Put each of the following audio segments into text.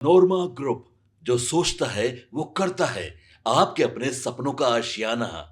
नोरमा group, जो सोचता है वो करता है। आपके अपने सपनों का आशियाना।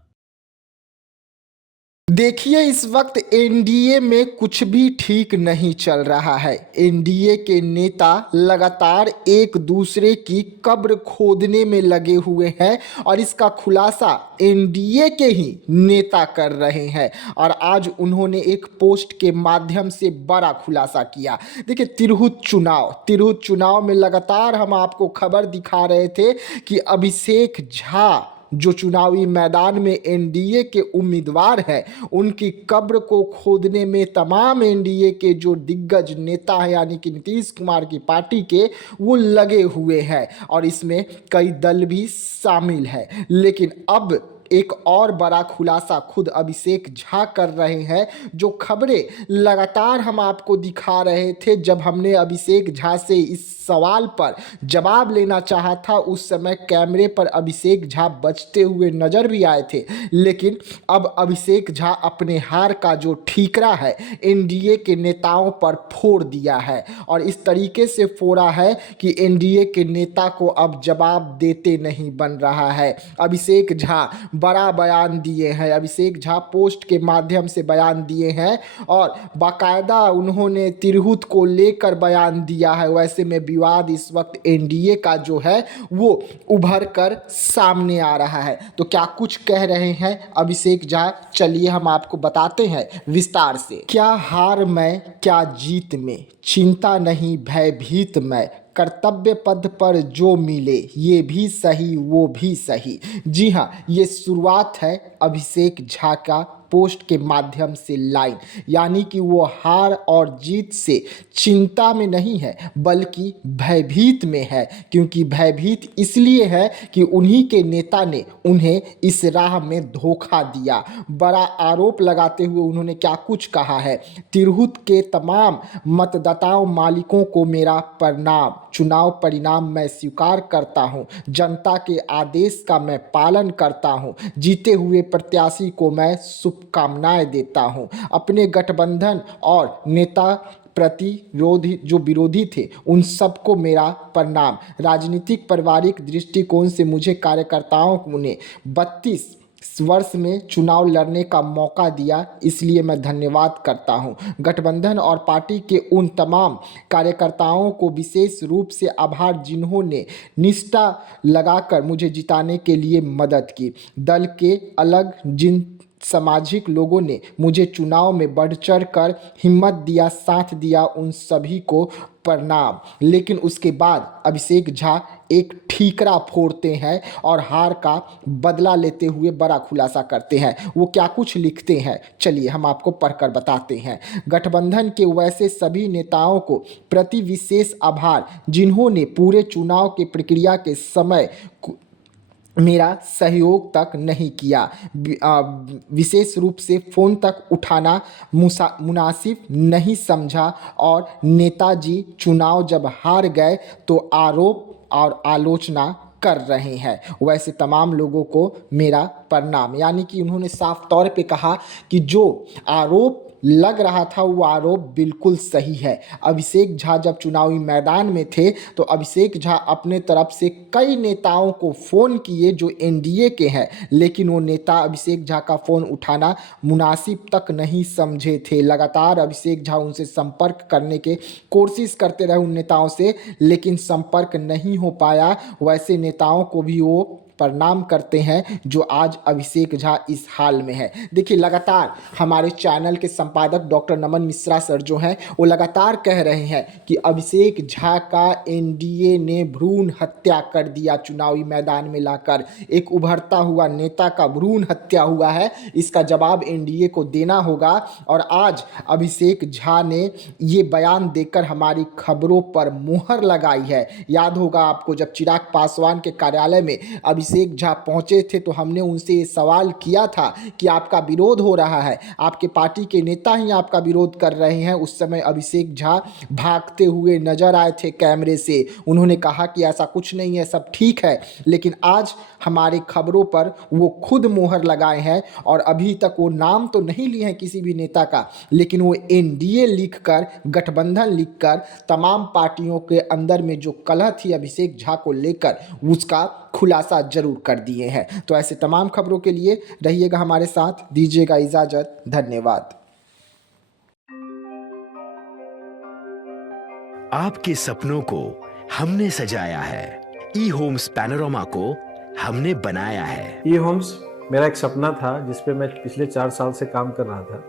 देखिए, इस वक्त एनडीए में कुछ भी ठीक नहीं चल रहा है। एनडीए के नेता लगातार एक दूसरे की कब्र खोदने में लगे हुए हैं और इसका खुलासा एनडीए के ही नेता कर रहे हैं। और आज उन्होंने एक पोस्ट के माध्यम से बड़ा खुलासा किया। देखिए, तिरहुत चुनाव में लगातार हम आपको खबर दिखा रहे थे कि अभिषेक झा जो चुनावी मैदान में एनडीए के उम्मीदवार हैं, उनकी कब्र को खोदने में तमाम एनडीए के जो दिग्गज नेता हैं यानी कि नीतीश कुमार की पार्टी के, वो लगे हुए हैं और इसमें कई दल भी शामिल है। लेकिन अब एक और बड़ा खुलासा खुद अभिषेक झा कर रहे हैं। जो खबरें लगातार हम आपको दिखा रहे थे, जब हमने अभिषेक झा से इस सवाल पर जवाब लेना चाहा था, उस समय कैमरे पर अभिषेक झा बचते हुए नजर भी आए थे। लेकिन अब अभिषेक झा अपने हार का जो ठीकरा है एनडीए के नेताओं पर फोड़ दिया है और इस तरीके से फोड़ा है कि एनडीए के नेता को अब जवाब देते नहीं बन रहा है। अभिषेक झा बड़ा बयान दिए हैं। अभिषेक झा पोस्ट के माध्यम से बयान दिए हैं और बाकायदा उन्होंने तिरहुत को लेकर बयान दिया है। वैसे में विवाद इस वक्त एनडीए का जो है वो उभर कर सामने आ रहा है। तो क्या कुछ कह रहे हैं अभिषेक झा, चलिए हम आपको बताते हैं विस्तार से। क्या हार में, क्या जीत में, चिंता नहीं भयभीत मैं, कर्तव्य पद पर जो मिले ये भी सही वो भी सही। जी हाँ, ये शुरुआत है अभिषेक झा का पोस्ट के माध्यम से लाइन, यानी कि वो हार और जीत से चिंता में नहीं है बल्कि भयभीत में है। क्योंकि भयभीत इसलिए है कि उन्हीं के नेता ने उन्हें इस राह में धोखा दिया। बड़ा आरोप लगाते हुए उन्होंने क्या कुछ कहा है। तिरहुत के तमाम मतदाताओं मालिकों को मेरा प्रणाम। चुनाव परिणाम मैं स्वीकार करता हूं। जनता के आदेश का मैं पालन करता हूं। जीते हुए प्रत्याशी को मैं शुभकामनाएं देता हूं। अपने गठबंधन और नेता प्रतिरोधी जो विरोधी थे उन सबको मेरा प्रणाम। राजनीतिक पारिवारिक दृष्टिकोण से मुझे कार्यकर्ताओं ने 32 वर्ष में चुनाव लड़ने का मौका दिया, इसलिए मैं धन्यवाद करता हूं। गठबंधन और पार्टी के उन तमाम कार्यकर्ताओं को विशेष रूप से आभार जिन्होंने निष्ठा लगाकर मुझे जिताने के लिए मदद की। दल के अलग जिन सामाजिक लोगों ने मुझे चुनाव में बढ़ चढ़ कर हिम्मत दिया, साथ दिया, उन सभी को प्रणाम। लेकिन उसके बाद अभिषेक झा एक ठीकरा फोड़ते हैं और हार का बदला लेते हुए बड़ा खुलासा करते हैं। वो क्या कुछ लिखते हैं, चलिए हम आपको पढ़कर बताते हैं। गठबंधन के वैसे सभी नेताओं को प्रति विशेष आभार जिन्होंने पूरे चुनाव की प्रक्रिया के समय मेरा सहयोग तक नहीं किया। विशेष रूप से फ़ोन तक उठाना मुनासिब नहीं समझा और नेताजी चुनाव जब हार गए तो आरोप और आलोचना कर रहे हैं। वैसे तमाम लोगों को मेरा प्रणाम, यानी कि उन्होंने साफ तौर पे कहा कि जो आरोप लग रहा था वो आरोप बिल्कुल सही है। अभिषेक झा जब चुनावी मैदान में थे तो अभिषेक झा अपने तरफ से कई नेताओं को फ़ोन किए जो एनडीए के हैं, लेकिन वो नेता अभिषेक झा का फ़ोन उठाना मुनासिब तक नहीं समझे थे। लगातार अभिषेक झा उनसे संपर्क करने के कोशिश करते रहे उन नेताओं से, लेकिन संपर्क नहीं हो पाया। वैसे नेताओं को भी वो प्रणाम करते हैं जो आज अभिषेक झा इस हाल में है। देखिए, लगातार हमारे चैनल के संपादक डॉक्टर नमन मिश्रा सर जो हैं वो लगातार कह रहे हैं कि अभिषेक झा का एनडीए ने भ्रूण हत्या कर दिया। चुनावी मैदान में लाकर एक उभरता हुआ नेता का भ्रूण हत्या हुआ है, इसका जवाब एनडीए को देना होगा। और आज अभिषेक झा ने ये बयान देकर हमारी खबरों पर मुहर लगाई है। याद होगा आपको, जब चिराग पासवान के कार्यालय में अभिषेक अभिषेक झा पहुंचे थे तो हमने उनसे ये सवाल किया था कि आपका विरोध हो रहा है, आपके पार्टी के नेता ही आपका विरोध कर रहे हैं। उस समय अभिषेक झा भागते हुए नजर आए थे कैमरे से। उन्होंने कहा कि ऐसा कुछ नहीं है, सब ठीक है। लेकिन आज हमारे खबरों पर वो खुद मोहर लगाए हैं और अभी तक वो नाम तो नहीं लिए हैं किसी भी नेता का, लेकिन वो एनडीए लिखकर, गठबंधन लिखकर तमाम पार्टियों के अंदर में जो कलह थी अभिषेक झा को लेकर उसका खुलासा जरूर कर दिए हैं। तो ऐसे तमाम खबरों के लिए रहिएगा हमारे साथ, दीजिएगा इजाजत, धन्यवाद। आपके सपनों को हमने सजाया है, ई होम्स पैनोरमा को हमने बनाया है। ई होम्स मेरा एक सपना था जिस पे मैं पिछले 4 साल से काम कर रहा था।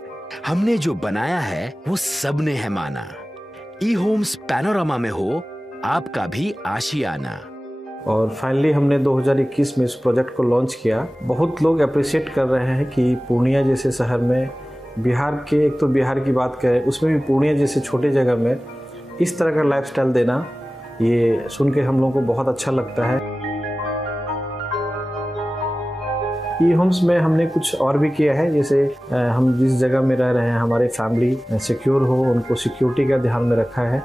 हमने जो बनाया है वो सबने है माना। ई होम्स पैनोरमा में हो आपका भी आशियाना। और फाइनली हमने 2021 में इस प्रोजेक्ट को लॉन्च किया। बहुत लोग अप्रिशिएट कर रहे हैं कि पूर्णिया जैसे शहर में, बिहार के, एक तो बिहार की बात करें उसमें भी पूर्णिया जैसे छोटे जगह में इस तरह का लाइफस्टाइल देना, ये सुन के हम लोगों को बहुत अच्छा लगता है। ई होम्स में हमने कुछ और भी किया है, जैसे हम जिस जगह में रह रहे हैं हमारे फैमिली सिक्योर हो, उनको सिक्योरिटी का ध्यान में रखा है।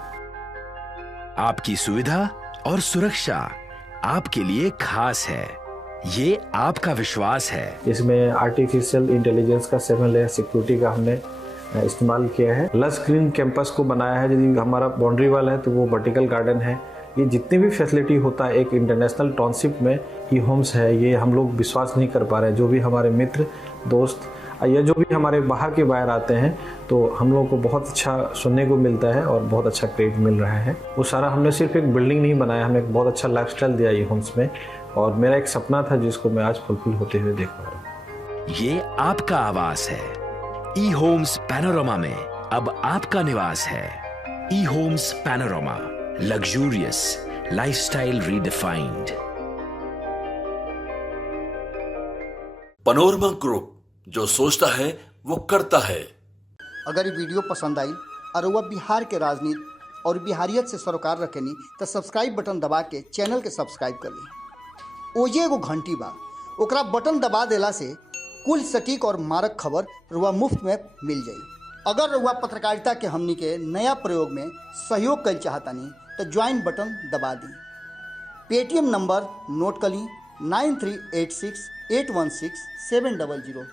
आपकी सुविधा और सुरक्षा आपके लिए खास है, ये आपका विश्वास है। इसमें आर्टिफिशियल इंटेलिजेंस का 7 लेयर सिक्योरिटी का हमने इस्तेमाल किया है। लस ग्रीन कैंपस को बनाया है। यदि हमारा बाउंड्री वाल है तो वो वर्टिकल गार्डन है। ये जितनी भी फैसिलिटी होता है एक इंटरनेशनल टाउनशिप में ई होम्स है, ये हम लोग विश्वास नहीं कर पा रहे हैं। जो भी हमारे मित्र, दोस्त या जो भी हमारे बाहर के बाहर आते हैं तो हम लोगों को बहुत अच्छा सुनने को मिलता है और बहुत अच्छा क्रेडिट मिल रहा है। वो सारा हमने सिर्फ एक बिल्डिंग नहीं बनाया, हमें एक बहुत अच्छा लाइफस्टाइल दिया ई होम्स में, और मेरा एक सपना था जिसको मैं आज फुलफिल होते हुए देख पा रहा हूँ। ये आपका आवास है। ई होम्स पैनोरमा में अब आपका निवास है। E Homes Panorama, luxurious lifestyle redefined. Panorama Group, जो सोचता है वो करता है। अगर ये वीडियो पसंद आई और वह बिहार के राजनीति और बिहारियत से सरोकार रखेनी तो सब्सक्राइब बटन दबा के चैनल के सब्सक्राइब कर ली। ओजे एगो घंटी बा, ओकरा बटन दबा देला से कुल सटीक और मारक खबर रुआ मुफ्त में मिल जाई। अगर रुआ पत्रकारिता के हमनी के नया प्रयोग में सहयोग कर चाहतानी तो ज्वाइन बटन दबा दी। पेटीएम नंबर नोट कर ली 9386816700।